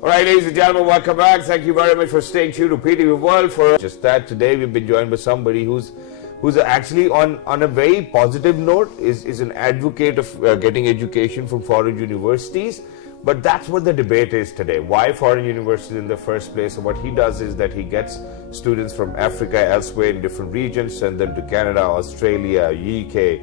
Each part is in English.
All right, ladies and gentlemen, welcome back. Thank you very much for staying tuned to PTV World. For just that, today we've been joined by somebody who's actually on a very positive note, is an advocate of getting education from foreign universities. But that's what the debate is today. Why foreign universities in the first place? And what he does is that he gets students from Africa, elsewhere in different regions, send them to Canada, Australia, UK,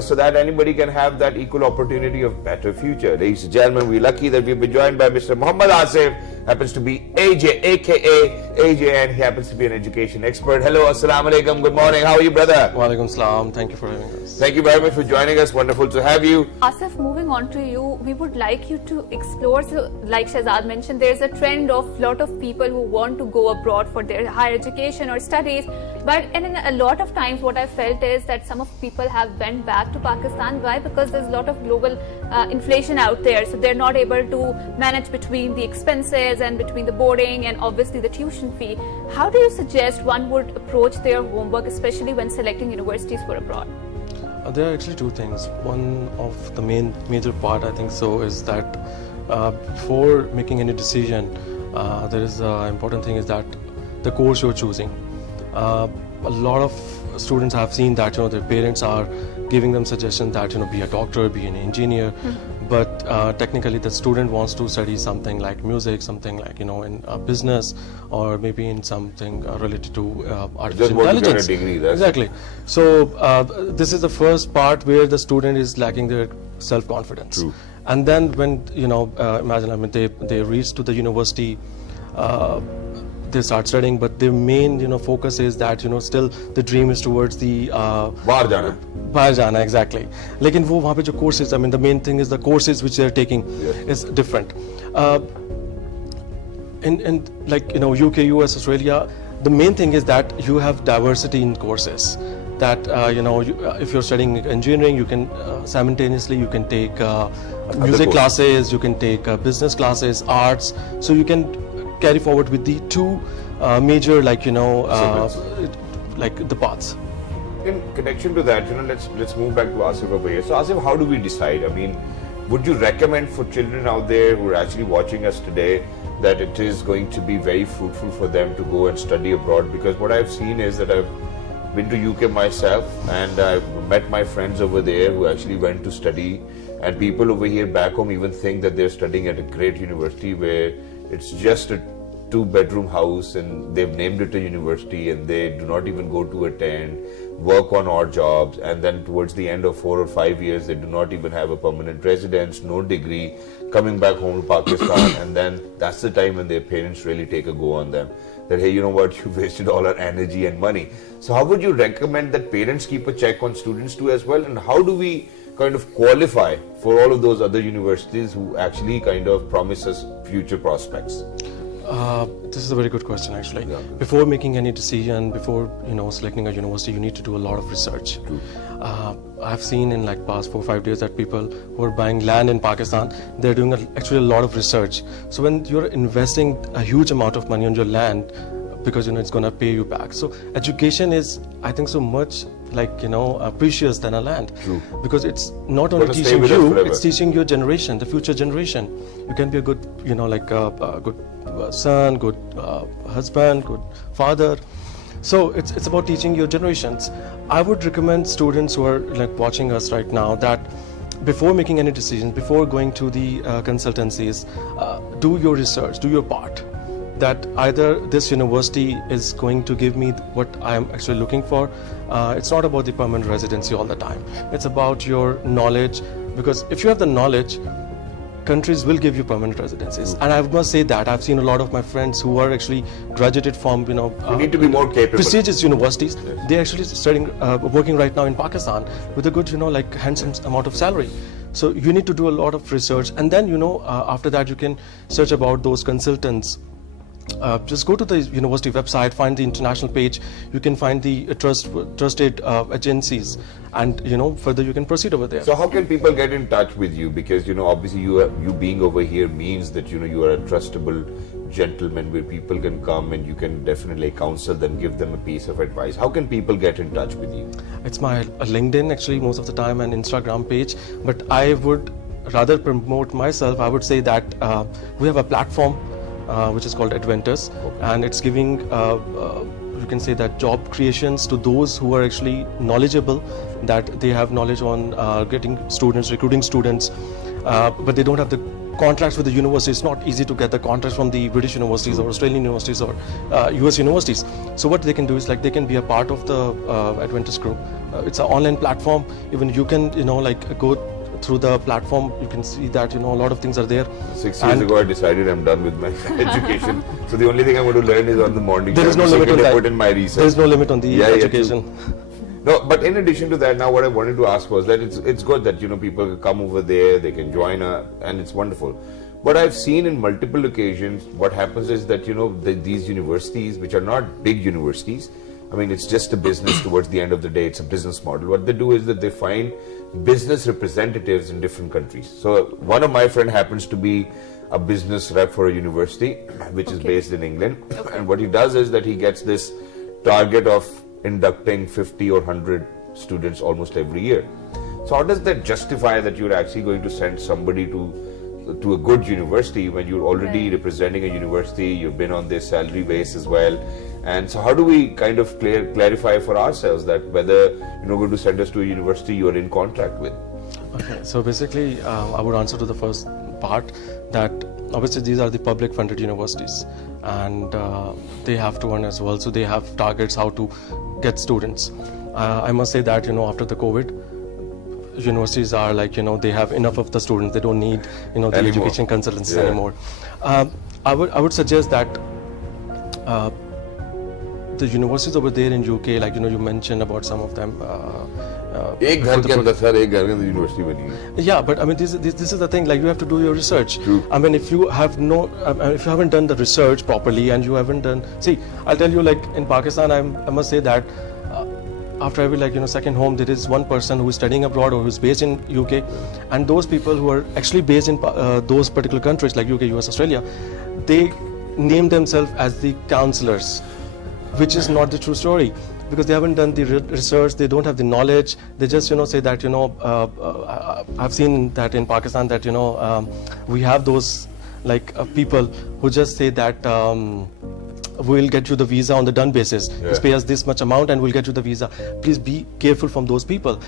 so that anybody can have that equal opportunity of better future. Ladies and gentlemen, we're lucky that we've been joined by Mr. Muhammad Asif, happens to be AJ, aka AJ, and he happens to be an education expert. Hello, assalamu alaikum, good morning, how are you, brother? Wa alaikum salam, thank you for having us. Thank you very much for joining us, wonderful to have you. Asif, moving on to you, we would like you to explore, so like Shahzad mentioned, there's a trend of lot of people who want to go abroad for their higher education or studies, but in a lot of times what I felt is that some of people have went back to Pakistan. Why? Because there's a lot of global inflation out there, so they're not able to manage between the expenses and between the boarding and obviously the tuition fee. How do you suggest one would approach their homework, especially when selecting universities for abroad? There are actually two things. One of the major part, I think so, is that before making any decision, there is an important thing is that the course you're choosing. A lot of students have seen that their parents are giving them suggestions that be a doctor, be an engineer, but technically the student wants to study something like music, something like in business, or maybe in something related to artificial intelligence. Degree, that's exactly. So this is the first part where the student is lacking their self-confidence. True. And then when imagine they reach to the university. They start studying, but their main focus is that still the dream is towards the bahar jana, exactly. Lekin wo wahan pe jo courses, the main thing is the courses which they are taking is different. In like UK, US, Australia, the main thing is that you have diversity in courses. That if you're studying engineering, you can simultaneously you can take music classes, you can take business classes, arts, so you can carry forward with the two major like the paths. In connection to that, let's move back to Asif over here. So Asif, how do we decide? Would you recommend for children out there who are actually watching us today that it is going to be very fruitful for them to go and study abroad? Because what I've seen is that I've been to UK myself, and I've met my friends over there who actually went to study, and people over here back home even think that they're studying at a great university where it's just a 2-bedroom house and they've named it a university, and they do not even go to attend, work on odd jobs, and then towards the end of 4 or 5 years they do not even have a permanent residence, no degree, coming back home to Pakistan, and then that's the time when their parents really take a go on them. That hey, you know what, you wasted all our energy and money. So how would you recommend that parents keep a check on students too as well, and how do we kind of qualify for all of those other universities who actually kind of promise us future prospects? This is a very good question actually. Yeah. Before making any decision, before selecting a university, you need to do a lot of research. I've seen in like past 4 or 5 days that people who are buying land in Pakistan, they're doing actually a lot of research. So when you're investing a huge amount of money on your land, because it's going to pay you back. So education is, I think, so much like precious than a land. True. Because it's not only teaching you, it's teaching your generation, the future generation. You can be a good a good son, good husband, good father. So it's about teaching your generations. I would recommend students who are like watching us right now that before making any decisions, before going to the consultancies, do your research, do your part. That either this university is going to give me what I am actually looking for. It's not about the permanent residency all the time. It's about your knowledge, because if you have the knowledge, countries will give you permanent residencies. And I must say that I've seen a lot of my friends who are actually graduated from you need to be more capable. Prestigious universities. Yes. They're actually studying, working right now in Pakistan with a good handsome amount of salary. So you need to do a lot of research, and then after that you can search about those consultants. Just go to the university website, find the international page. You can find the trusted agencies, and further you can proceed over there. So how can people get in touch with you? Because obviously you being over here means that you are a trustable gentleman where people can come and you can definitely counsel them, give them a piece of advice. How can people get in touch with you? It's my LinkedIn actually most of the time, and Instagram page. But I would rather promote myself. I would say that we have a platform which is called Adventures, and it's giving you can say that job creations to those who are actually knowledgeable, that they have knowledge on getting students, recruiting students, but they don't have the contracts with the university. It's not easy to get the contracts from the British universities or Australian universities or US universities. So what they can do is like they can be a part of the Adventist group. It's an online platform. Even you can like go through the platform, you can see that a lot of things are there. 6 years ago I decided I'm done with my education, so the only thing I'm going to learn is on the morning. There is no limit on that. Put in my research. There is no limit on the education. No, but in addition to that, now what I wanted to ask was that it's good that people can come over there, they can join, and it's wonderful. But I've seen in multiple occasions what happens is that these universities, which are not big universities, I mean it's just a business. Towards the end of the day, it's a business model. What they do is that they find business representatives in different countries. So one of my friend happens to be a business rep for a university which is based in England, and what he does is that he gets this target of inducting 50 or 100 students almost every year. So how does that justify that you're actually going to send somebody to a good university when you're already representing a university, you've been on their salary base as well? And so how do we kind of clarify for ourselves that whether you're not going to send us to a university you're in contract with? Okay, so basically I would answer to the first part, that obviously these are the public funded universities, and they have to earn as well, so they have targets how to get students. I must say that after the COVID, universities are like they have enough of the students, they don't need the education consultants anymore. I would suggest that the universities over there in UK, like you mentioned about some of them. Yeah, but I mean this is the thing, like you have to do your research. True. I mean if you haven't done the research properly, and you haven't done, see, I'll tell you, like in Pakistan, I must say that after every second home there is one person who is studying abroad or who is based in UK, and those people who are actually based in those particular countries like UK, US, Australia, they name themselves as the counselors, which is not the true story, because they haven't done the research, they don't have the knowledge. They just say that I've seen that in Pakistan that we have those people who just say that we'll get you the visa on the done basis. Just pay us this much amount and we'll get you the visa. Please be careful from those people,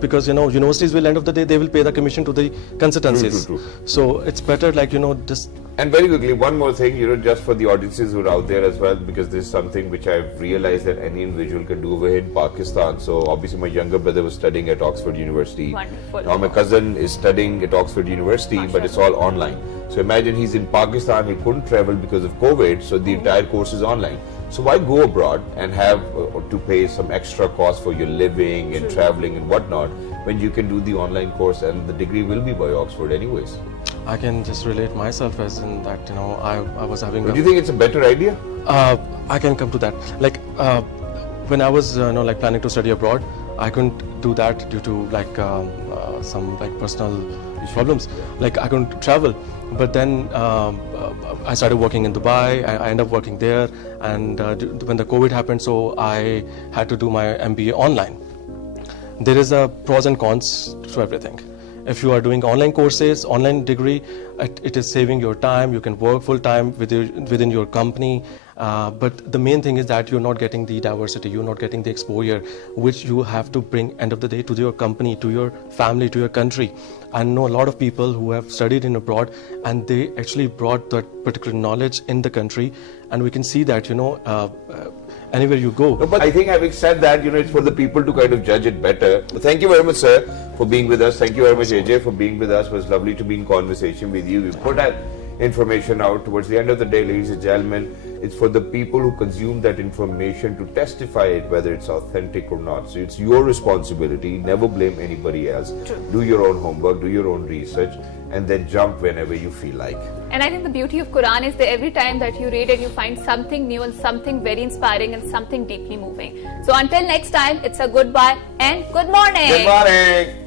because universities will, end of the day, they will pay the commission to the consultancies. True. So it's better just. And very quickly, one more thing, just for the audiences who are out there as well, because this is something which I've realized that any individual can do over here in Pakistan. So obviously my younger brother was studying at Oxford University. Wonderful. Now my cousin is studying at Oxford University, but it's all online. So imagine he's in Pakistan, he couldn't travel because of COVID, so the entire course is online. So why go abroad and have to pay some extra cost for your living and traveling and whatnot, when you can do the online course and the degree will be by Oxford anyways? I can just relate myself as in that I was having. Do you think it's a better idea? I can come to that. Like when I was planning to study abroad, I couldn't do that due to some personal problems. Like I couldn't travel. But then I started working in Dubai. I ended up working there, and when the COVID happened, so I had to do my MBA online. There is a pros and cons to everything. If you are doing online courses, online degree, it is saving your time. You can work full time within your company. But the main thing is that you're not getting the diversity, you're not getting the exposure, which you have to bring, end of the day, to your company, to your family, to your country. I know a lot of people who have studied in abroad, and they actually brought that particular knowledge in the country, and we can see that anywhere you go. No, but I think, having said that, it's for the people to kind of judge it better. But thank you very much, sir, for being with us. Thank you very much, AJ, for being with us. It was lovely to be in conversation with you. We put that information out. Towards the end of the day, ladies and gentlemen, it's for the people who consume that information to testify it, whether it's authentic or not. So it's your responsibility. Never blame anybody else. True. Do your own homework, do your own research, and then jump whenever you feel like. And I think the beauty of Quran is that every time that you read it, you find something new and something very inspiring and something deeply moving. So until next time, it's a goodbye and good morning. Good morning.